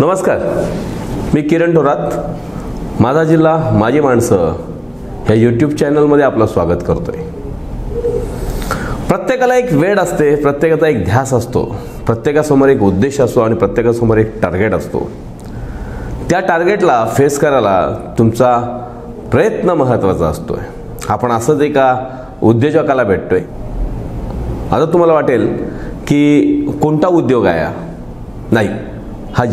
नमस्कार, मी किरण थोरात, माझा जिल्हा माझी माणसं ह्या यूट्यूब चॅनलमध्ये आपलं स्वागत करतोय. प्रत्येकाला एक वेळ असते, प्रत्येकाचा एक ध्यास असतो, प्रत्येकासमोर एक उद्देश असतो आणि प्रत्येकासमोर एक टार्गेट असतो. त्या टार्गेटला फेस करायला तुमचा प्रयत्न महत्त्वाचा असतोय. आपण असंच एका उद्योजकाला भेटतोय. आता तुम्हाला वाटेल की कोणता उद्योग आहे? नाही, हा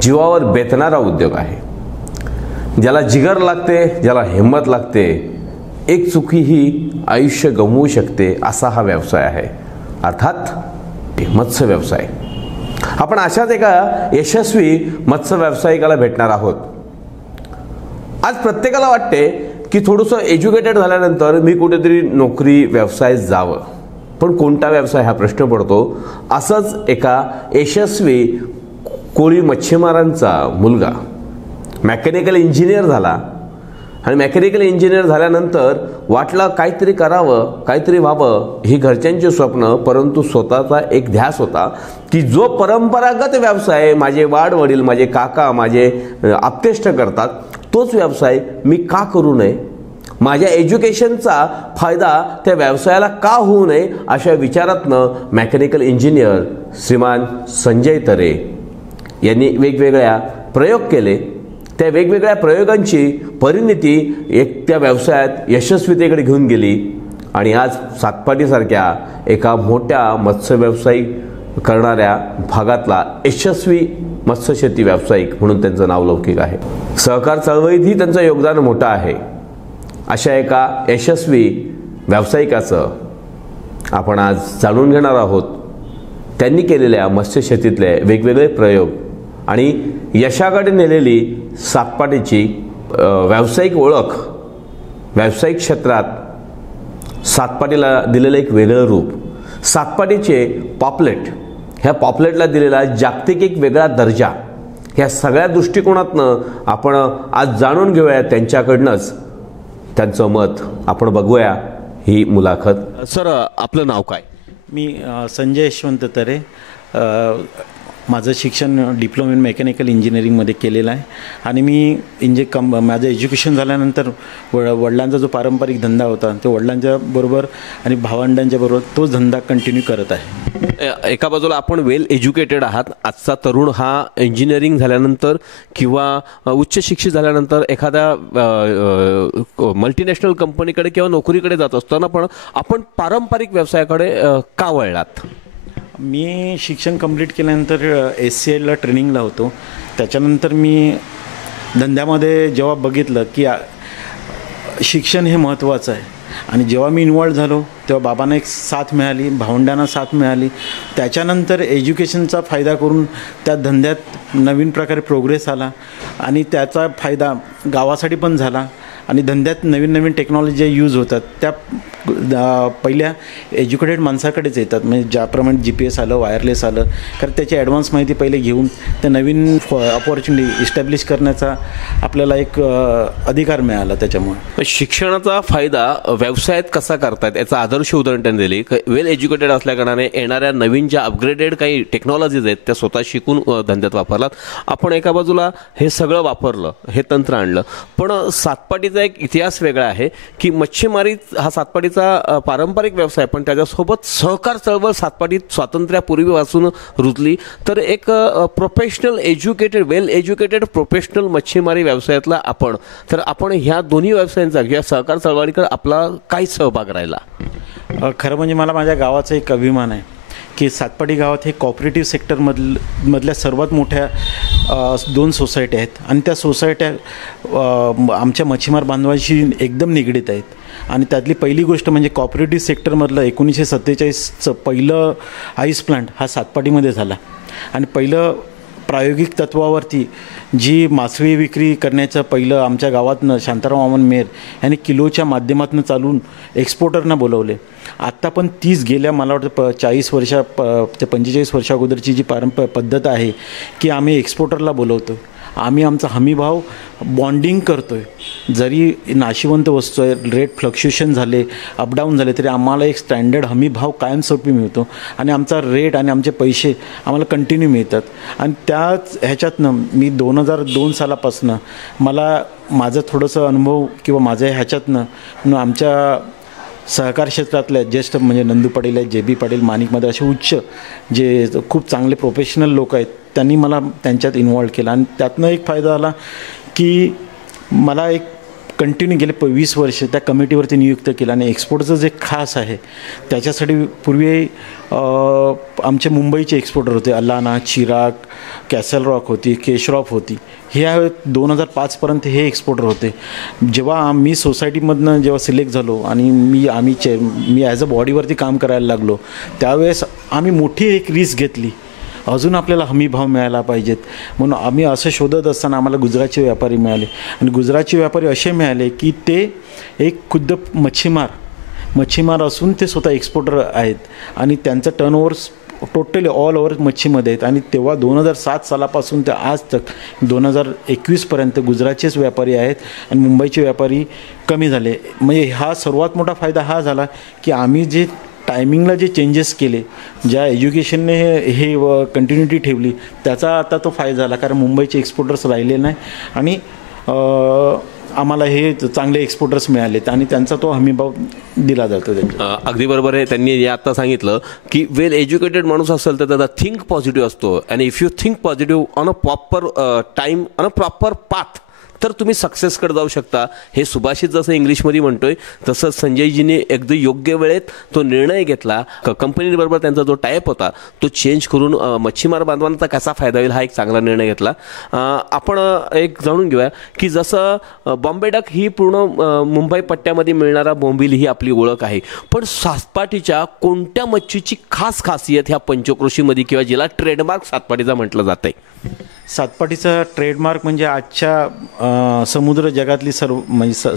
जीवावर बेतणारा उद्योग आहे. ज्याला जिगर लागते, ज्याला हिंमत लागते, एक चुकी ही आयुष्य गमवू शकते, असा हा व्यवसाय आहे, अर्थात मत्स्य व्यवसाय. आपण अशाच एका यशस्वी मत्स्य व्यावसायिकाला भेटणार आहोत. आज प्रत्येकाला वाटते की थोडंसं एज्युकेटेड झाल्यानंतर मी कुठेतरी नोकरी व्यवसाय जावं, पण कोणता व्यवसाय हा प्रश्न पडतो. असंच एका यशस्वी कोळी मच्छीमारांचा मुलगा मेकॅनिकल इंजिनियर झाला आणि मेकॅनिकल इंजिनियर झाल्यानंतर वाटलं काहीतरी करावं, काहीतरी व्हावं, ही घरच्यांची स्वप्न, परंतु स्वतःचा एक ध्यास होता की जो परंपरागत व्यवसाय माझे वाडवडील, माझे काका, माझे आप्तेष्ट करतात, तोच व्यवसाय मी का करू नये? माझ्या एज्युकेशनचा फायदा त्या व्यवसायाला का होऊ नये? अशा विचारातनं मेकॅनिकल इंजिनियर श्रीमान संजय तरे यांनी वेगवेगळ्या प्रयोग केले. त्या वेगवेगळ्या प्रयोगांची परिणती एक त्या व्यवसायात यशस्वीतेकडे घेऊन गेली आणि आज सातपाटीसारख्या एका मोठ्या मत्स्य व्यवसाय करणाऱ्या भागातला यशस्वी मत्स्यशेती व्यावसायिक म्हणून त्यांचं नाव लौकिक आहे. सहकार चळवळीतही त्यांचं योगदान मोठं आहे. अशा एका यशस्वी व्यावसायिकाचं आपण आज जाणून घेणार आहोत. त्यांनी केलेल्या मत्स्यशेतीतले वेगवेगळे प्रयोग आणि यशाकडे नेलेली सातपाटीची व्यावसायिक ओळख, व्यावसायिक क्षेत्रात सातपाटीला दिलेलं एक वेगळं रूप, सातपाटीचे पॉपलेट, ह्या पॉपलेटला दिलेला जागतिक एक वेगळा दर्जा, ह्या सगळ्या दृष्टिकोनातनं आपण आज जाणून घेऊया त्यांच्याकडनंच. त्यांचं मत आपण बघूया ही मुलाखत. सर, आपलं नाव काय? मी संजय यशवंत तरे. माझं शिक्षण डिप्लोमा इन मेकॅनिकल इंजिनिअरिंगमध्ये केलेलं आहे आणि मी माझं एज्युकेशन झाल्यानंतर वडिलांचा जो पारंपरिक धंदा होता ते वडिलांच्या बरोबर आणि भावंडांच्या बरोबर तोच धंदा कंटिन्यू करत आहे. एका बाजूला आपण वेल एज्युकेटेड आहात. आजचा तरुण हा इंजिनिअरिंग झाल्यानंतर किंवा उच्च शिक्षित झाल्यानंतर एखाद्या मल्टीनॅशनल कंपनीकडे किंवा नोकरीकडे जात असताना पण आपण पारंपरिक व्यवसायाकडे का वळलात? मी शिक्षण कंप्लीट केल्यानंतर SCIला ट्रेनिंगला होतो. त्याच्यानंतर मी धंद्यामध्ये जेव्हा बघितलं की शिक्षण हे महत्त्वाचं आहे आणि जेव्हा मी इन्वॉल्व झालो तेव्हा बाबांना एक साथ मिळाली, भावंडांना साथ मिळाली. त्याच्यानंतर एज्युकेशनचा फायदा करून त्या धंद्यात नवीन प्रकारे प्रोग्रेस आला आणि त्याचा फायदा गावासाठी पण झाला आणि धंद्यात नवीन नवीन टेक्नॉलॉजी यूज होतात त्या पहिल्या एज्युकेटेड माणसाकडेच येतात. म्हणजे ज्याप्रमाणे GPS आलं, वायरलेस आलं, कारण त्याची ॲडव्हान्स माहिती पहिले घेऊन ते नवीन अपॉर्च्युनिटी इस्टॅब्लिश करण्याचा आपल्याला एक अधिकार मिळाला. त्याच्यामुळे शिक्षणाचा फायदा व्यवसायात कसा करतात याचं आदर्श उदाहरण त्यांनी दिली. वेल एज्युकेटेड असल्याकारणाने येणाऱ्या नवीन ज्या अपग्रेडेड काही टेक्नॉलॉजीज आहेत त्या स्वतः शिकून धंद्यात वापरलात. आपण एका बाजूला हे सगळं वापरलं, हे तंत्र आणलं, पण सातपाटीचा एक इतिहास वेगळा आहे की मच्छीमारी हा सातपाटीचा पारंपरिक व्यवसाय, पण त्याच्यासोबत सहकार चळवळ सातपाटीत स्वातंत्र्यापूर्वीपासून रुजली. तर एक प्रोफेशनल एज्युकेटेड, वेल एज्युकेटेड प्रोफेशनल मच्छीमारी व्यवसायातला आपण ह्या दोन्ही व्यवसायांचा किंवा सहकार चळवळीकडे आपला काय सहभाग राहिला? खरं म्हणजे मला माझ्या गावाचा एक अभिमान आहे की सातपाटी गावात हे कॉपरेटिव्ह सेक्टरमधल्या सर्वात मोठ्या 2 सोसायट्या आहेत आणि त्या सोसायट्या आमच्या मच्छीमार बांधवांशी एकदम निगडीत आहेत. आणि त्यातली पहिली गोष्ट म्हणजे कॉपरेटिव्ह सेक्टरमधलं 1947चं पहिलं आईस प्लांट हा सातपाटीमध्ये झाला आणि पहिलं प्रायोगिक तत्वावरती जी मासळी विक्री करण्याचं पहिलं आमच्या गावातनं शांताराम वामन मेर यांनी किलोच्या माध्यमातून चालून एक्सपोर्टरना बोलवले. आत्ता पण तीच गेल्या मला वाटतं 40 वर्षा ते 45 वर्षा अगोदरची जी पद्धत आहे की आम्ही एक्सपोर्टरला बोलवतो आम्ही आमचा हमीभाव बॉन्डिंग करतो आहे. जरी नाशिवंत वस्तू आहे, रेट फ्लक्च्युएशन झाले, अपडाऊन झाले, तरी आम्हाला एक स्टँडर्ड हमीभाव कायमस्वरूपी मिळतो आणि आमचा रेट आणि आमचे पैसे आम्हाला कंटिन्यू मिळतात. आणि त्याच ह्याच्यातनं मी 2002 सालापासनं मला माझं थोडंसं अनुभव किंवा माझ्या ह्याच्यातनं आमच्या सहकार क्षेत्रातल्या ज्येष्ठ म्हणजे नंदू पाटील आहेत, जे बी पाटील, माणिक मध्ये असे उच्च जे खूप चांगले प्रोफेशनल लोक आहेत, त्यांनी मला त्यांच्यात इन्वॉल्व केलं. आणि त्यातनं एक फायदा झाला की मला एक कंटिन्यू गेले 20 वर्ष त्या कमिटीवरती नियुक्त केलं. आणि एक्सपोर्टचं जे खास आहे त्याच्यासाठी पूर्वी आमचे मुंबईचे एक्सपोर्टर होते, अल्लाना, चिराग, कॅसल रॉक होती, केशरॉफ होती. हे 2005पर्यंत हे एक्सपोर्टर होते. जेव्हा मी सोसायटीमधनं जेव्हा सिलेक्ट झालो आणि मी ॲज अ बॉडीवरती काम करायला लागलो, त्यावेळेस आम्ही मोठी एक रिस्क घेतली. अजून आपल्याला हमीभाव मिळायला पाहिजेत म्हणून आम्ही असं शोधत असताना आम्हाला गुजरातचे व्यापारी मिळाले. आणि गुजरातचे व्यापारी असे मिळाले की ते एक खुद्द मच्छीमार असून ते स्वतः एक्सपोर्टर आहेत आणि त्यांचं टर्नओव्हर टोटली ऑल ओव्हर मच्छीमध्ये आहेत. आणि तेव्हा 2007 सालापासून ते आज तक 2021पर्यंत गुजरातचेच व्यापारी आहेत आणि मुंबईचे व्यापारी कमी झाले. म्हणजे हा सर्वात मोठा फायदा हा झाला की आम्ही जे टायमिंगला जे चेंजेस केले, ज्या एज्युकेशनने हे कंटिन्युटी ठेवली, त्याचा आता तो फायदा झाला. कारण मुंबईचे एक्सपोर्टर्स राहिले नाही आणि आम्हाला हे चांगले एक्सपोर्टर्स मिळालेत आणि त्यांचा तो हमीभाव दिला जातो. अगदी बरोबर आहे. त्यांनी आता सांगितलं की वेल एज्युकेटेड माणूस असेल तर त्याचा थिंक पॉझिटिव्ह असतो. आणि if you think positive on a proper time, on a proper path, तर तुम्ही सक्सेसकडे जाऊ शकता. हे सुभाषित जसं इंग्लिशमध्ये म्हणतोय तसंच संजयजीने अगदी योग्य वेळेत तो निर्णय घेतला. कंपनीबरोबर त्यांचा जो टायअप होता तो चेंज करून मच्छीमार बांधवांचा कसा फायदा होईल हा एक चांगला निर्णय घेतला. आपण एक जाणून घेऊया की जसं बॉम्बे डक ही पूर्ण मुंबई पट्ट्यामध्ये मिळणारा बोंबील ही आपली ओळख आहे, पण सातपाटीच्या कोणत्या मच्छीची खासियत ह्या पंचक्रोशीमध्ये किंवा जिला ट्रेडमार्क सातपाटीचा म्हटलं जात आहे? सातपाटीचा ट्रेडमार्क म्हणजे आजच्या समुद्र जगातली सर्व म्हणजे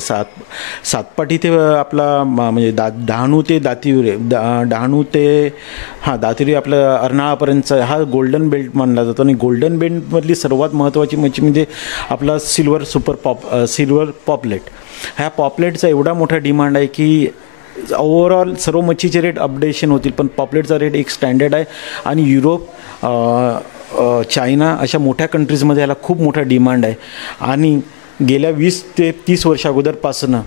सातपाटी ते आपला म्हणजे डहाणू ते दातिवरे, डहाणू ते दातिवरे आपलं अर्नाळापर्यंतचा हा गोल्डन बेल्ट मानला जातो. आणि गोल्डन बेल्टमधली सर्वात महत्त्वाची मच्छी म्हणजे आपला सिल्वर पॉपलेट. ह्या पॉपलेटचा एवढा मोठा डिमांड आहे की ओव्हरऑल सर्व मच्छीचे रेट अपडेशन होतील, पण पॉपलेटचा रेट एक स्टँडर्ड आहे. आणि युरोप, चायना अशा मोठ्या कंट्रीजमध्ये याला खूप मोठा डिमांड आहे. आणि गेल्या 20 ते 30 वर्षा अगोदरपासनं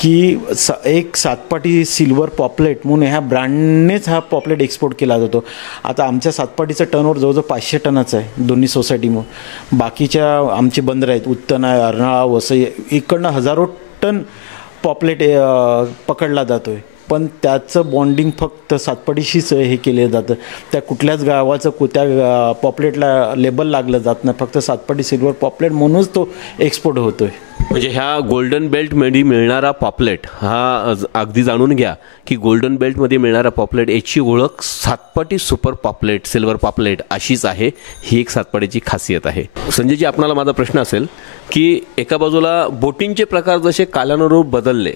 की एक सातपाटी सिल्वर पॉपलेट म्हणून ह्या ब्रँडनेच हा पॉपलेट एक्सपोर्ट केला जातो. आता आमच्या सातपाटीचं टर्नओव्हर जवळजवळ 500 टनाचं आहे दोन्ही सोसायटीमुळे. बाकीच्या आमचे बंदर आहेत, उत्तन आहे, अर्नाळा, वसई, इकडनं हजारो टन पॉपलेट पकडला जातो आहे. पण त्याचं बॉन्डिंग फक्त सातपाटीशीच हे केलं जातं. त्या कुठल्याच गावाचं त्या पॉपलेटला लेबल लागलं जात नाही, फक्त सातपाटी सिल्वर पॉपलेट म्हणूनच तो एक्सपोर्ट होतो आहे. म्हणजे ह्या गोल्डन बेल्टमध्ये मिळणारा पॉपलेट हा अगदी जाणून घ्या की गोल्डन बेल्टमध्ये मिळणारा पॉपलेट याची ओळख सातपाटी सुपर पॉपलेट, सिल्वर पॉपलेट अशीच आहे. ही एक सातपाटीची खासियत आहे. संजयजी, आपणाला माझा प्रश्न असेल की एका बाजूला बोटिंगचे प्रकार जसे कालानुरूप बदलले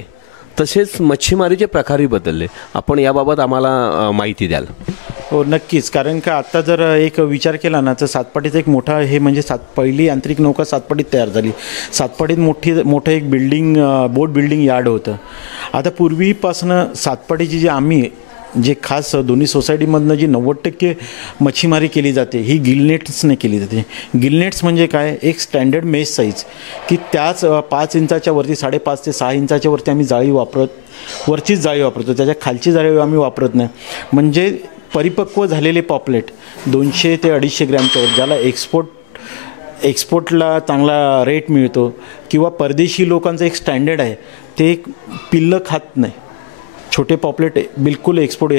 तसेच मच्छीमारीचे प्रकारही बदलले, आपण याबाबत आम्हाला माहिती द्याल? हो, नक्कीच. कारण का आता जर एक विचार केला ना तर सातपाटीचा एक मोठा हे म्हणजे पहिली यांत्रिक नौका सातपाटीत तयार झाली. सातपाटीत मोठं एक बोट बिल्डिंग यार्ड होतं. आता पूर्वीपासनं सातपाटीची जी आम्ही जे खास दोन्ही सोसायटीमधनं जी 90% मच्छीमारी केली जाते ही गिलनेट्सने केली जाते. गिलनेट्स म्हणजे काय, एक स्टँडर्ड मेश साईज की त्याच 5 इंचाच्या वरती 5.5 ते 6 इंचाच्या वरती आम्ही वरचीच जाळी वापरतो, त्याच्या खालची जाळी आम्ही वापरत नाही. म्हणजे परिपक्व झालेले पॉपलेट 200 ते 250 ग्रॅमच्या वर, ज्याला एक्सपोर्टला चांगला रेट मिळतो किंवा परदेशी लोकांचं एक स्टँडर्ड आहे, ते पिल्लं खात नाही. छोटे पॉपलेट बिलकुल एक्सपोर्ट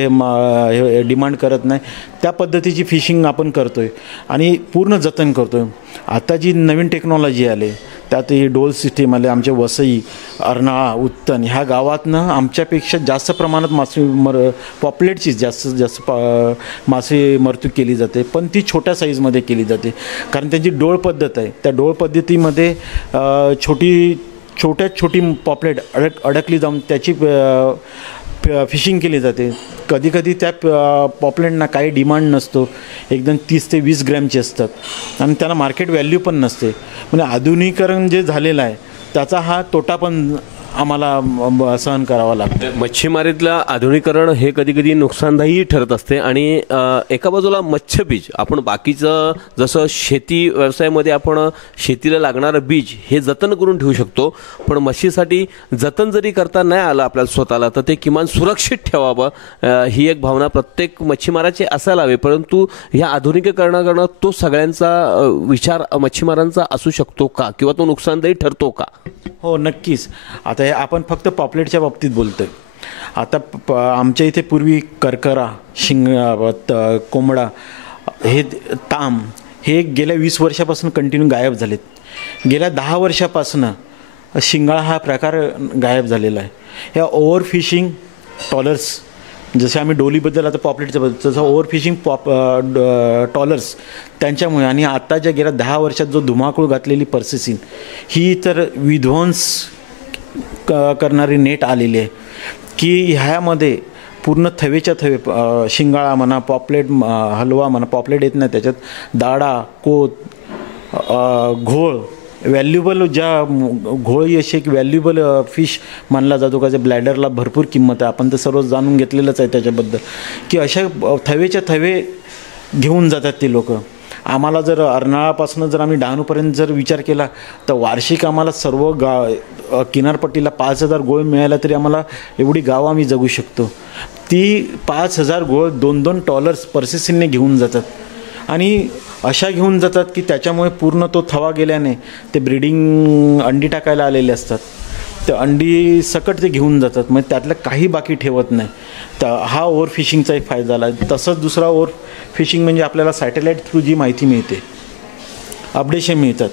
डिमांड करत नाही. त्या पद्धतीची फिशिंग आपण करतो आहे आणि पूर्ण जतन करतो आहे. आता जी नवीन टेक्नॉलॉजी आले त्यात ही डोल सिस्टीम आले. आमच्या वसई, अर्नाळा, उत्तन ह्या गावातनं आमच्यापेक्षा जास्त प्रमाणात पॉपलेटची जास्त मासे मरतूक केली जाते, पण ती छोट्या साईजमध्ये केली जाते. कारण त्यांची डोळ पद्धत आहे. त्या डोळ पद्धतीमध्ये छोटी छोटी पॉपलेट अडकली जाऊन त्याची फिशिंग केली जाते. कधीकधी त्या पॉपलेटना काही डिमांड नसतो, एकदम 30 ते 20 ग्रॅमची असतात आणि त्यांना मार्केट व्हॅल्यू पण नसते. म्हणजे आधुनिकीकरण जे झालेलं आहे त्याचा हा तोटा पण आम्हाला सहन करावा लागतो. मच्छीमारीतलं आधुनिकीकरण हे कधी कधी नुकसानदायी ठरत असते आणि एका बाजूला मत्स्यबीज आपण बाकीचं जसं शेती व्यवसायामध्ये आपण शेतीला लागणारं बीज हे जतन करून ठेवू शकतो, पण मच्छीसाठी जतन जरी करता नाही आलं आपल्याला स्वतःला तर ते किमान सुरक्षित ठेवावं ही एक भावना प्रत्येक मच्छीमाराची असायला हवी. परंतु ह्या आधुनिकीकरणाकडनं तो सगळ्यांचा विचार मच्छीमारांचा असू शकतो का किंवा तो नुकसानदायी ठरतो का? हो, नक्कीच. आता हे आपण फक्त पॉपलेटच्या बाबतीत बोलतोय. आता आमच्या इथे पूर्वी करकरा, कोंबडा, हे ताम हे गेल्या 20 वर्षापासून कंटिन्यू गायब झालेत. गेल्या 10 वर्षापासून शिंगाळा हा प्रकार गायब झालेला आहे. ह्या ओव्हरफिशिंग टॉलर्स, जसे आम्ही डोलीबद्दल आता पॉपलेटच्या बद्दल, तसं ओव्हरफिशिंग टॉलर्स त्यांच्यामुळे आणि आता ज्या गेल्या 10 वर्षात जो धुमाकूळ घातलेली पर्सिसिन ही तर विध्वंस करणारी नेट आलेली आहे की ह्यामध्ये पूर्ण थवेच्या थवे शिंगाळा म्हणा, पॉपलेट हलवा म्हणा, पॉपलेट येत नाही त्याच्यात, दाडा, कोत, घोळ, व्हॅल्युबल ज्या घोळी अशी एक व्हॅल्युबल फिश मानला जातो का, जे ब्लॅडरला भरपूर किंमत आहे. आपण तर सर्व जाणून घेतलेलंच आहे त्याच्याबद्दल की अशा थवेच्या थवे घेऊन जातात ते लोक. आम्हाला जर अर्नाळापासून जर आम्ही डहाणूपर्यंत जर विचार केला तर वार्षिक आम्हाला सर्व किनारपट्टीला 5,000 घोळ मिळाला तरी आम्हाला एवढी गावं आम्ही जगू शकतो. ती 5,000 घोळ 2-2 टॉलर्स पर्सिसिनने घेऊन जातात आणि अशा घेऊन जातात की त्याच्यामुळे पूर्ण तो थवा गेल्याने ते ब्रीडिंग अंडी टाकायला आलेले असतात, तर अंडी सकट ते घेऊन जातात. मग त्यातलं काही बाकी ठेवत नाही. तर हा ओव्हर फिशिंगचा एक फायदा झाला. तसंच दुसरा ओव्हर फिशिंग म्हणजे आपल्याला सॅटेलाईट थ्रू जी माहिती मिळते, अपडेशन मिळतात.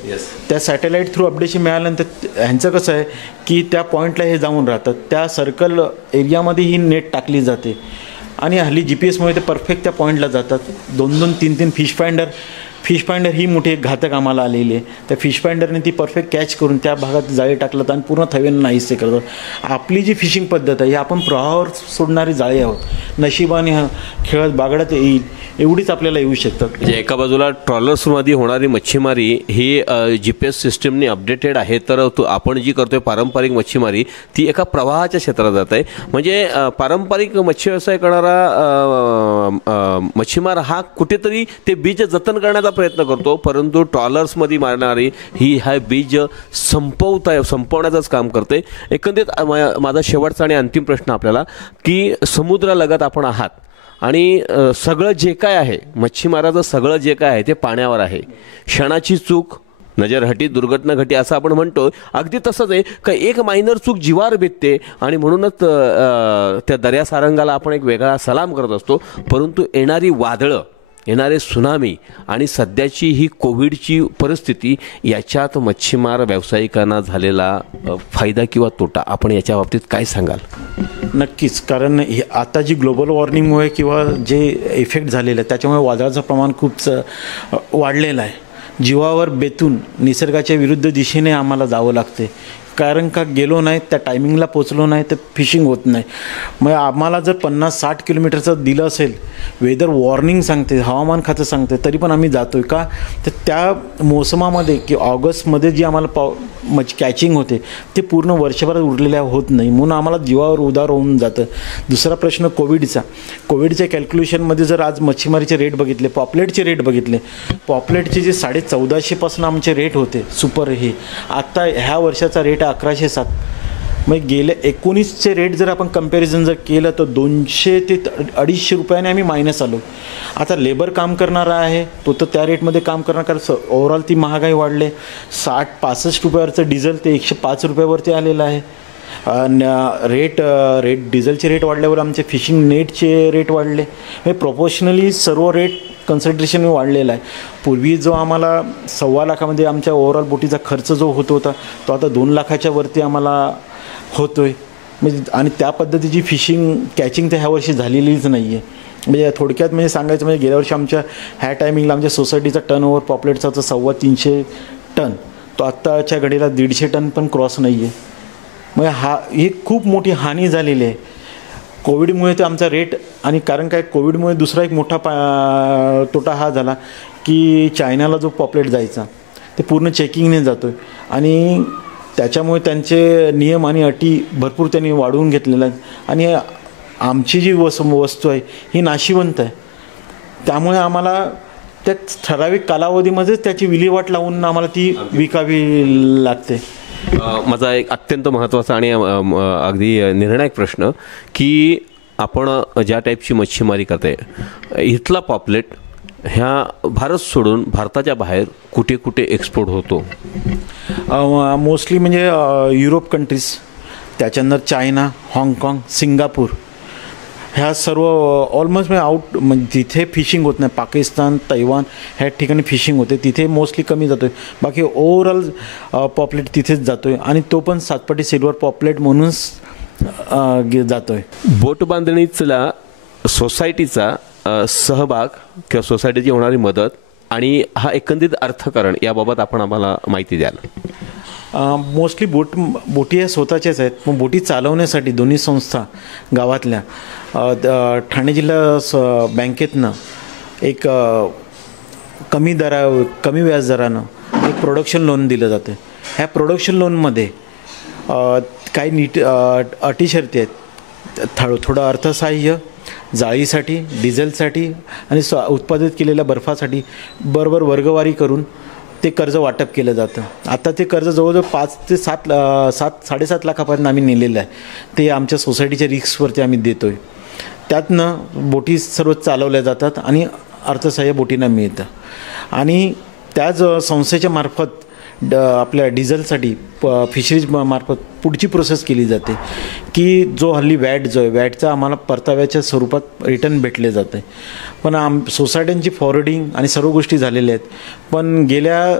त्या सॅटेलाईट थ्रू अपडेशन मिळाल्यानंतर ह्यांचं कसं आहे की त्या पॉईंटला हे जाऊन राहतात, त्या सर्कल एरियामध्ये ही नेट टाकली जाते आणि हल्ली GPS ते परफेक्ट त्या पॉईंटला जातात. 2-2, 3-3 फिश फाइंडर ही मोठी एक घातक आम्हाला आलेली आहे. त्या फिश फाइंडरने ती परफेक्ट कॅच करून त्या भागात जाळी टाकलं आणि पूर्ण थवेनं नाहीसे करतात. आपली जी फिशिंग पद्धत आहे ही आपण प्रवाहावर सोडणारी जाळी आहोत. नशिबाने खेळत बागडत येईल एवढीच आपल्याला येऊ शकतात. म्हणजे एका बाजूला ट्रॉलर्समध्ये होणारी मच्छीमारी ही GPS सिस्टमने अपडेटेड आहे, तर आपण जी करतोय पारंपरिक मच्छीमारी ती एका प्रवाहाच्या क्षेत्रात जात आहे. म्हणजे पारंपरिक मच्छी व्यवसाय करणारा मच्छीमार हा कुठेतरी ते बीज जतन करण्याचा प्रयत्न करतो, परंतु ट्रॉलर्समध्ये मारणारी ही हा बीज संपवण्याचंच काम करते. एकंदरीत माझा शेवटचा आणि अंतिम प्रश्न आपल्याला की समुद्रालगत आपण आहात आणि सगळं जे काय आहे मच्छीमाराचं सगळं जे काय आहे ते पाण्यावर आहे. क्षणाची चूक नजरहटी दुर्घटना घटी असं आपण म्हणतो, अगदी तसंच आहे का एक मायनर चूक जीवावर बेतते आणि म्हणूनच त्या दर्या सारंगाला आपण एक वेगळा सलाम करत असतो. परंतु येणारी वादळं, येणारे सुनामी आणि सध्याची ही कोविडची परिस्थिती याच्यात मच्छीमार व्यावसायिकांना झालेला फायदा किंवा तोटा आपण याच्या बाबतीत काय सांगाल? नक्कीच, कारण आता जी ग्लोबल वॉर्मिंगमुळे किंवा जे इफेक्ट झालेलं आहे त्याच्यामुळे वादळाचं प्रमाण खूप वाढलेलं आहे. जीवावर बेतून निसर्गाच्या विरुद्ध दिशेने आम्हाला जावं लागते, कारण का गेलो नाही त्या टायमिंगला पोचलो नाही तर फिशिंग होत नाही. मग आम्हाला जर 50-60 किलोमीटरचं दिलं असेल, वेदर वॉर्निंग सांगते, हवामान खातं सांगते, तरी पण आम्ही जातो आहे का, तर त्या मोसमामध्ये की ऑगस्टमध्ये जी आम्हाला कॅचिंग होते ते पूर्ण वर्षभरात उरलेल्या होत नाही, म्हणून आम्हाला जीवावर उदार होऊन जातं. दुसरा प्रश्न कोविडच्या कॅल्क्युलेशनमध्ये जर आज मच्छीमारीचे रेट बघितले, पॉपलेटचे रेट बघितले, पॉपलेटचे जे 1450 आमचे रेट होते सुपर, हे आत्ता ह्या वर्षाचा रेट 1107. मग गेल्या 19चे रेट जर आपण कंपॅरिझन जर केलं तर 200 ते 250 रुपयाने आम्ही मायनस आलो. आता लेबर काम करणारा आहे तो तर त्या रेटमध्ये काम करणार, कारण ओव्हरऑल ती महागाई वाढले. 60-65 रुपयावरचं डिझेल ते 105 रुपयावरती आलेलं आहे. डिझेलचे रेट वाढल्यावर आमचे फिशिंग नेटचे रेट वाढले. हे प्रोपोर्शनली सर्व रेट कन्सिडरेशन वाढलेला आहे. पूर्वी जो आम्हाला 1.25 लाखामध्ये आमच्या ओव्हरऑल बोटीचा खर्च जो होत होता तो आता 2 लाखाच्या वरती आम्हाला होतो आहे. म्हणजे आणि त्या पद्धतीची फिशिंग कॅचिंग तर ह्या वर्षी झालेलीच नाही आहे. म्हणजे थोडक्यात म्हणजे सांगायचं म्हणजे गेल्या वर्षी आमच्या ह्या टायमिंगला आमच्या सोसायटीचा टर्नओव्हर पॉपलेटचा होता 325 टन, तो आत्ताच्या घडीला 150 टन पण क्रॉस नाही आहे. मग ही खूप मोठी हानी झालेली आहे कोविडमुळे. ते आमचा रेट आणि कारण काय कोविडमुळे दुसरा एक मोठा तोटा हा झाला की चायनाला जो पॉपलेट जायचा ते पूर्ण चेकिंगने जातो आहे आणि त्याच्यामुळे त्यांचे नियम आणि अटी भरपूर त्यांनी वाढवून घेतलेल्या आहेत आणि आमची जी वस्तू आहे ही नाशिवंत आहे. त्यामुळे आम्हाला त्या ठराविक कालावधीमध्येच त्याची विल्हेवाट लावून आम्हाला ती विकावी लागते. माझा एक अत्यंत महत्त्वाचा आणि अगदी निर्णायक प्रश्न की आपण ज्या टाईपची मच्छीमारी करते इथला पॉपलेट ह्या भारत सोडून भारताच्या बाहेर कुठे कुठे एक्सपोर्ट होतो? मोस्टली म्हणजे युरोप कंट्रीज, त्याच्यानंतर चायना, हाँगकाँग, सिंगापूर ह्या सर्व ऑलमोस्ट म्हणजे म्हणजे तिथे फिशिंग होत नाही. पाकिस्तान, तैवान ह्या ठिकाणी फिशिंग होते, तिथे मोस्टली कमी जातो आहे. बाकी ओव्हरऑल पॉपलेट तिथेच जातो आहे आणि तो पण सातपाटी सिल्वर पॉपलेट म्हणूनच जातो आहे. बोट बांधणीला सोसायटीचा सहभाग किंवा सोसायटीची होणारी मदत आणि हा एकंदरीत अर्थकारण याबाबत आपण आम्हाला माहिती द्याल? मोस्टली बोटी या स्वतःच्याच आहेत. पण बोटी चालवण्यासाठी दोन्ही संस्था गावातल्या ठाणे जिल्हा बँकेतनं एक कमी व्याजदरानं एक प्रोडक्शन लोन दिलं जातं. ह्या प्रोडक्शन लोनमध्ये काही अटी शर्ती आहेत. थोडं अर्थसहाय्य जाळीसाठी, डिझेलसाठी आणि उत्पादित केलेल्या बर्फासाठी बरोबर वर्गवारी करून ते कर्ज वाटप केलं जातं. आता ते कर्ज जवळजवळ 5 ते 7.5 लाखापर्यंत आम्ही नेलेलं आहे. ते आमच्या सोसायटीच्या रिस्कवरती आम्ही देतो आहे. त्यातनं बोटी सर्व चालवल्या जातात आणि अर्थसहाय्य बोटींना मिळतं. आणि त्याच संस्थेच्या मार्फत आपल्या डिझेलसाठी फिशरीज मार्फत पुढची प्रोसेस केली जाते की जो हल्ली वॅट जो आहे वॅटचा आम्हाला परताव्याच्या स्वरूपात रिटर्न भेटले जाते. पण सोसायट्यांची फॉरवर्डिंग आणि सर्व गोष्टी झालेल्या आहेत. पण गेल्या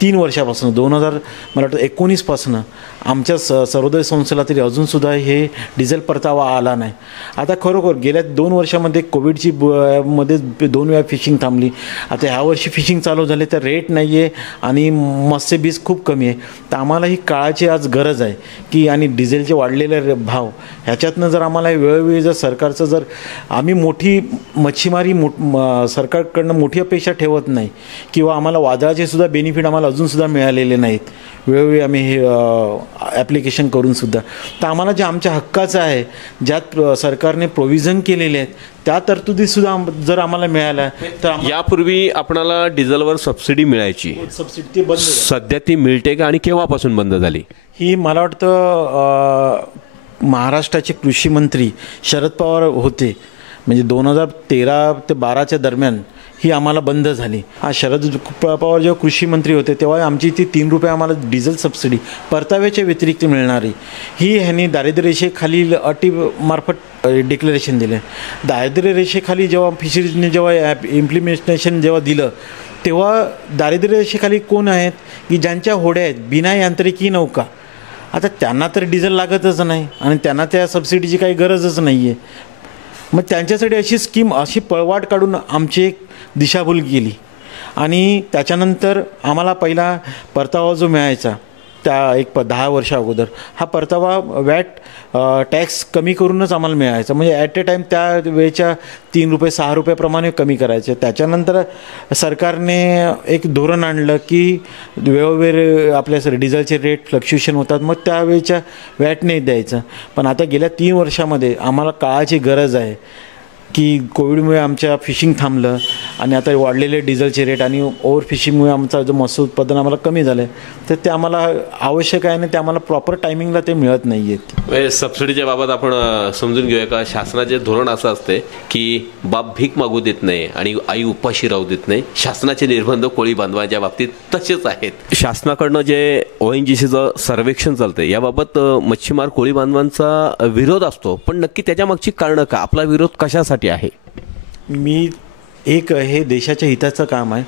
3 वर्षापासून 2000 मला वाटतं 19पासून आमच्या सर्वोदय संस्थेला तरी अजूनसुद्धा हे डिझेल परतावा आला नाही. आता खरोखर गेल्या 2 वर्षामध्ये कोविडची मध्ये 2 वेळा फिशिंग थांबली. आता ह्या वर्षी फिशिंग चालू झाले तर रेट नाही आहे आणि मत्स्यबीज खूप कमी आहे. तर आम्हाला ही काळाची आज गरज आहे की आणि डिझेलचे वाढलेले भाव ह्याच्यातनं जर आम्हाला वेळोवेळी जर सरकारचं जर आम्ही मोठी मच्छीमारी सरकारकडनं मोठी अपेक्षा ठेवत नाही किंवा आम्हाला वादळाचे सुद्धा बेनिफिट आम्हाला अजूनसुद्धा मिळालेले नाहीत. वेळोवेळी आम्ही हे ॲप्लिकेशन करूनसुद्धा तर आम्हाला जे आमच्या हक्काचं आहे ज्यात सरकारने प्रोव्हिजन केलेले आहेत त्या तरतुदीसुद्धा जर आम्हाला मिळाल्या तर यापूर्वी आपणाला डिझेलवर सबसिडी मिळायची, सबसिडी ती बंद सध्या ती मिळते का आणि केव्हापासून बंद झाली? ही मला वाटतं महाराष्ट्राचे कृषी मंत्री शरद पवार होते म्हणजे 2013 ते 12च्या दरम्यान ही आम्हाला बंद झाली. शरद पवार जेव्हा कृषी मंत्री होते तेव्हा आमची ती 3 रुपये आम्हाला डिझेल सबसिडी परताव्याच्या व्यतिरिक्त मिळणारी ही ह्यांनी दारिद्र्य रेषेखालील अटीमार्फत डिक्लेरेशन दिले. दारिद्र्य रेषेखाली जेव्हा फिशरीजने जेव्हा इम्प्लिमेंटेशन जेव्हा दिलं तेव्हा दारिद्र्य रेषेखाली कोण आहेत की ज्यांच्या होड्या आहेत बिना यांत्रिकी नौका. आता त्यांना तर डिझेल लागतच नाही आणि त्यांना त्या सबसिडीची काही गरजच नाही आहे. मग त्यांच्यासाठी अशी स्कीम अशी पळवाट काढून आमची एक दिशाभूल केली आणि त्याच्यानंतर आम्हाला पहिला परतावा जो मिळायचा त्या एक 10 वर्षा अगोदर हा परतावा वॅट टॅक्स कमी करूनच आम्हाला मिळायचा म्हणजे ॲट ए टाईम त्या वेळेच्या 3 रुपये 6 रुपयाप्रमाणे कमी करायचे. त्याच्यानंतर सरकारने एक धोरण आणलं की वेळोवेळी आपल्या डिझेलचे रेट फ्लक्च्युएशन होतात मग त्यावेळेच्या वॅट नाही द्यायचं. पण आता गेल्या 3 वर्षामध्ये आम्हाला काळाची गरज आहे की कोविडमुळे आमच्या फिशिंग थांबलं आणि आता वाढलेले डिझेलचे रेट आणि ओव्हर फिशिंगमुळे आमचा जो मत्स्य उत्पादन आम्हाला कमी झालं आहे तर ते आम्हाला आवश्यक आहे आणि ते आम्हाला प्रॉपर टायमिंगला ते मिळत नाही आहेत. सबसिडीच्या बाबत आपण समजून घेऊया का शासनाचे धोरण असं असते की बाप भीक मागू देत नाही आणि आई उपाशी राहू देत नाही. शासनाचे निर्बंध कोळी बांधवांच्या बाबतीत तसेच आहेत. शासनाकडनं जे ONGCचं सर्वेक्षण चालतं याबाबत मच्छीमार कोळी बांधवांचा विरोध असतो पण नक्की त्याच्या मागची कारणं का? आपला विरोध कशासाठी आहे? हे देशाच्या हिताचं काम आहे.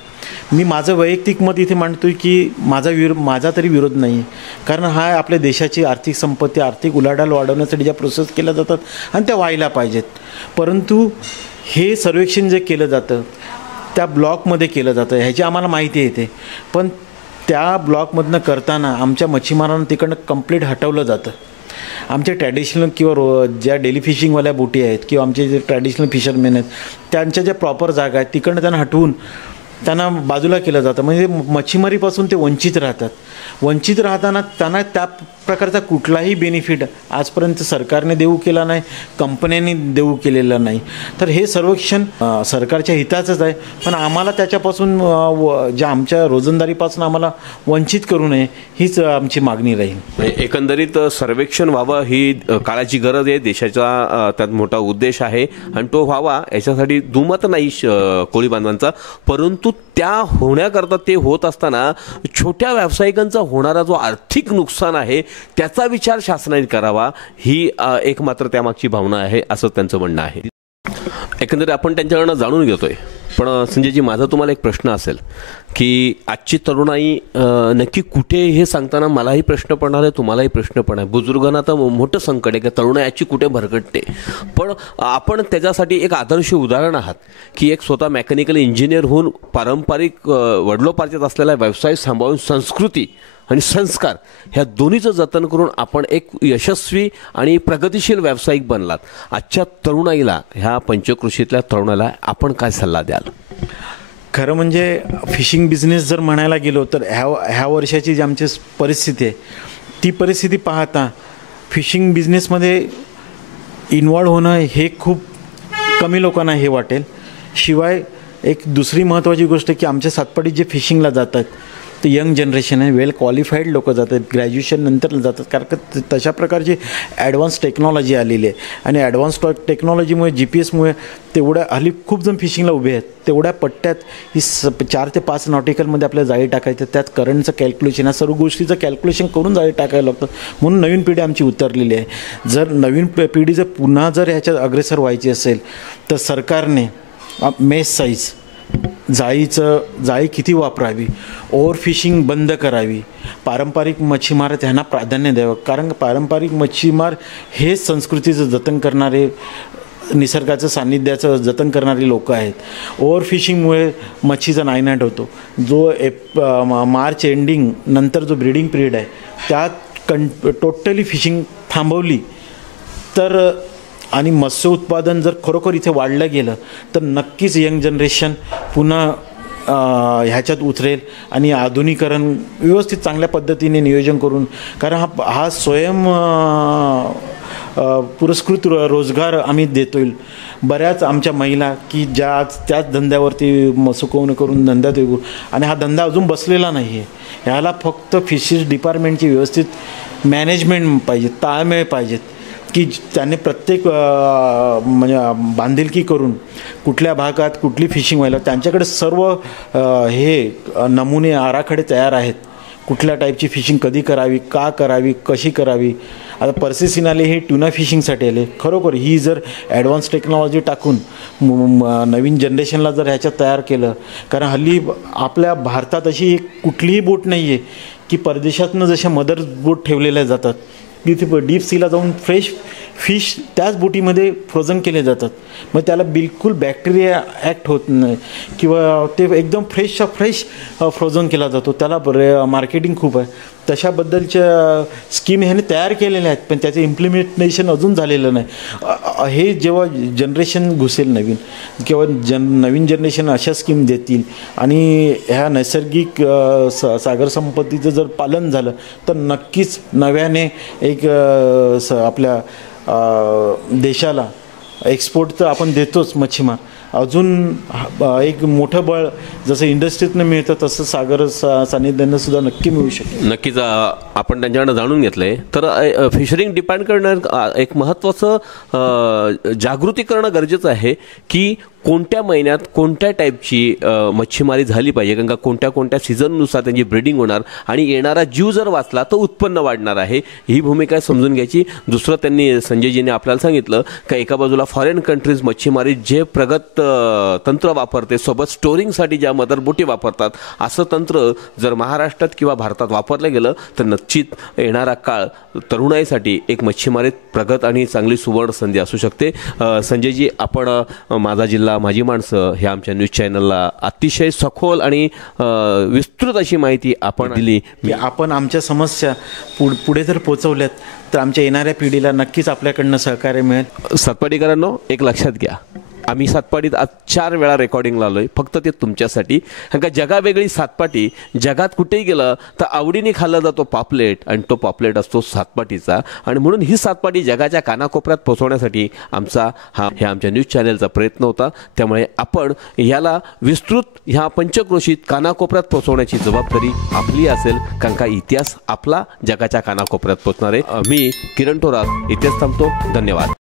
मी माझं वैयक्तिक मत इथे मांडतोय की माझा तरी विरोध नाही आहे कारण हा आपल्या देशाची आर्थिक संपत्ती आर्थिक उलाढाल वाढवण्यासाठी ज्या प्रोसेस केल्या जातात आणि त्या व्हायला पाहिजेत. परंतु हे सर्वेक्षण जे केलं जातं त्या ब्लॉकमध्ये केलं जातं ह्याची आम्हाला माहिती येते पण त्या ब्लॉकमधनं करताना आमच्या मच्छीमारांना तिकडनं कंप्लीट हटवलं जातं. आमचे ट्रॅडिशनल किंवा ज्या डेली फिशिंगवाल्या बोटी आहेत किंवा आमचे जे ट्रॅडिशनल फिशरमॅन आहेत त्यांच्या ज्या प्रॉपर जागा आहेत तिकडनं त्यांना हटवून त्यांना बाजूला केलं जातं. म्हणजे मच्छीमारीपासून ते वंचित राहतात. वंचित राहताना त्यांना त्या प्रकारचा कुठलाही बेनिफिट आजपर्यंत सरकारने देऊ केला नाही, कंपन्यांनी देऊ केलेलं नाही. तर हे सर्वेक्षण सरकारच्या हिताचंच आहे, पण आम्हाला त्याच्यापासून ज्या आमच्या रोजंदारीपासून आम्हाला वंचित करू नये हीच आमची मागणी राहील. एकंदरीत सर्वेक्षण व्हावं ही काळाची गरज आहे. देशाचा त्यात मोठा उद्देश आहे आणि तो व्हावा याच्यासाठी दुमत नाही कोळी बांधवांचा, परंतु त्या होण्याकरता ते होत असताना छोट्या व्यावसायिकांचा होणारा जो आर्थिक नुकसान आहे त्याचा विचार शासनाने करावा ही एक मात्र त्यामागची भावना आहे असं त्यांचं म्हणणं आहे. एकंदरीत आपण त्यांच्याकडनं जाणून घेतोय. पण संजयजी, माझा तुम्हाला एक प्रश्न असेल की आजची तरुणाई नक्की कुठे हे सांगताना मलाही प्रश्न पडणार आहे, तुम्हालाही प्रश्न पण आहे. बुजुर्गांना तर मोठं संकट आहे की तरुणाई आजची कुठे भरकटते. पण आपण त्याच्यासाठी एक आदर्श उदाहरण आहात की एक स्वतः मेकॅनिकल इंजिनियर होऊन पारंपरिक वडिलोपार्जित असलेला व्यवसाय सांभाळून संस्कृती आणि संस्कार ह्या दोन्हीचं जतन करून आपण एक यशस्वी आणि प्रगतिशील व्यावसायिक बनलात. आजच्या तरुणाईला, ह्या पंचक्रोशीतल्या तरुणाला आपण काय सल्ला द्याल? खरं म्हणजे फिशिंग बिझनेस जर म्हणायला गेलो तर ह्या वर्षाची जी आमची परिस्थिती आहे ती परिस्थिती पाहता फिशिंग बिझनेसमध्ये इन्वॉल्व होणं हे खूप कमी लोकांना हे वाटेल. शिवाय एक दुसरी महत्त्वाची गोष्ट की आमच्या सातपाडीत जे फिशिंगला जातात ते यंग जनरेशन आहे, वेल क्वालिफाईड लोक जातात, ग्रॅज्युएशन नंतर जातात. कारण तशा प्रकारची ॲडव्हान्स टेक्नॉलॉजी आलेली आहे आणि ॲडव्हान्स टेक्नॉलॉजीमुळे GPS मुळे तेवढ्या हल्ली खूप जण फिशिंगला उभे आहेत. तेवढ्या पट्ट्यात ही 4 ते 5 नॉटिकलमध्ये आपल्या जाळी टाकायचं, त्यात करंटचं कॅल्क्युलेशन, या सर्व गोष्टीचं कॅल्क्युलेशन करून जाळी टाकायला लागतं. म्हणून नवीन पिढी आमची उतरलेली आहे. जर नवीन पिढी जर पुन्हा जर ह्याच्यात अग्रेसर व्हायची असेल तर सरकारने मेस साईज, जाळी किती वापरावी, ओव्हर फिशिंग बंद करावी, पारंपरिक मच्छीमार त्यांना प्राधान्य द्यावं. कारण पारंपरिक मच्छीमार हे संस्कृतीचं जतन करणारे, निसर्गाचं सान्निध्याचं जतन करणारे लोक आहेत. ओव्हर फिशिंगमुळे मच्छीचा नायनाट होतो. जो मार्च एंडिंग नंतर जो ब्रीडिंग पिरियड आहे त्यात टोटली फिशिंग थांबवली तर आणि मत्स्य उत्पादन जर खरोखर इथे वाढलं गेलं तर नक्कीच यंग जनरेशन पुन्हा ह्याच्यात उतरेल आणि आधुनिकीकरण व्यवस्थित चांगल्या पद्धतीने नियोजन करून, कारण हा स्वयं पुरस्कृत रोजगार आम्ही देतोय. बऱ्याच आमच्या महिला की ज्या आज त्याच धंद्यावरती सुकवणं करून धंद्यात येऊ आणि हा धंदा अजून बसलेला नाही आहे. ह्याला फक्त फिशरीज डिपार्टमेंटची व्यवस्थित मॅनेजमेंट पाहिजे, ताळमेळ पाहिजेत की त्याने प्रत्येक म्हणजे बांधिलकी करून कुठल्या भागात कुठली फिशिंग व्हायला, त्यांच्याकडे सर्व हे नमुने आराखडे तयार आहेत. कुठल्या टाईपची फिशिंग कधी करावी, का करावी, कशी करावी. आता पर्सिसिन आले हे ट्युना फिशिंगसाठी आले. खरोखर ही जर ॲडव्हान्स टेक्नॉलॉजी टाकून नवीन जनरेशनला जर ह्याच्यात तयार केलं, कारण हल्ली आपल्या भारतात अशी एक कुठलीही बोट नाही आहे की परदेशातनं जशा मदर बोट ठेवलेल्या जातात तिथे डीप सीला जाऊन फ्रेश फिश त्याच बोटीमध्ये फ्रोझन केले जातात. मग त्याला बिलकुल बॅक्टेरिया ॲक्ट होत नाही किंवा ते एकदम फ्रेश फ्रोझन केला जातो. त्याला मार्केटिंग खूप आहे. तशाबद्दलच्या स्कीम ह्याने तयार केलेल्या आहेत पण त्याचं इम्प्लिमेंटेशन अजून झालेलं नाही. हे जेव्हा जनरेशन घुसेल नवीन किंवा नवीन जनरेशन अशा स्कीम देतील आणि ह्या नैसर्गिक सागर संपत्तीचं जर पालन झालं तर नक्कीच नव्याने एक आपल्या देशाला एक्सपोर्ट तर आपण देतोच मच्छीमार, अजून एक मोठं बळ जसं इंडस्ट्रीतनं मिळतं तसं सागर सानिध्यानं सुद्धा नक्की मिळू शकेल. नक्कीच आपण त्यांच्याकडनं जाणून घेतलंय. तर फिशरिंग डिपार्टमेंटकडनं एक महत्त्वाचं जागृती करणं गरजेचं आहे की कोणत्या महिन्यात कोणत्या टाईपची मच्छीमारी झाली पाहिजे, कारण का कोणत्या सीझननुसार त्यांची ब्रीडिंग होणार आणि येणारा जीव जर वाचला तर उत्पन्न वाढणार आहे. ही भूमिका समजून घ्यायची. दुसरं त्यांनी संजयजीने आपल्याला सांगितलं का एका बाजूला फॉरेन कंट्रीज मच्छीमारी जे प्रगत तंत्र वापरते, सोबत स्टोरिंगसाठी ज्या मदरबोटी वापरतात, असं तंत्र जर महाराष्ट्रात किंवा भारतात वापरलं गेलं तर नक्कीच येणारा काळ तरुणाईसाठी एक मच्छीमारीत प्रगत आणि चांगली सुवर्ण संधी असू शकते. संजयजी, आपण माझा जिल्हा माझी माणसं हे आमच्या न्यूज चॅनलला अतिशय सखोल आणि विस्तृत अशी माहिती आपण दिली. की आपण आमच्या समस्या पुढे जर पोचवल्यात तर आमच्या येणाऱ्या पिढीला नक्कीच आपल्याकडनं सहकार्य मिळेल. सातपाडीकरांनो, एक लक्षात घ्या, आम्ही सातपाडीत आज 4 वेळा रेकॉर्डिंगला आलोय फक्त ते तुमच्यासाठी. कारण का जगावेगळी सातपाटी, जगात कुठेही गेलं तर आवडीने खाल्ला जातो पापलेट, आणि तो पापलेट असतो सातपाटीचा. आणि म्हणून ही सातपाटी जगाच्या कानाकोपऱ्यात पोहोचवण्यासाठी हे आमच्या न्यूज चॅनलचा प्रयत्न होता. त्यामुळे आपण याला विस्तृत ह्या पंचक्रोशीत कानाकोपऱ्यात पोहोचवण्याची जबाबदारी आपली असेल. कारण का इतिहास आपला जगाच्या कानाकोपऱ्यात पोहोचणार आहे. मी किरण थोरात इथेच थांबतो. धन्यवाद.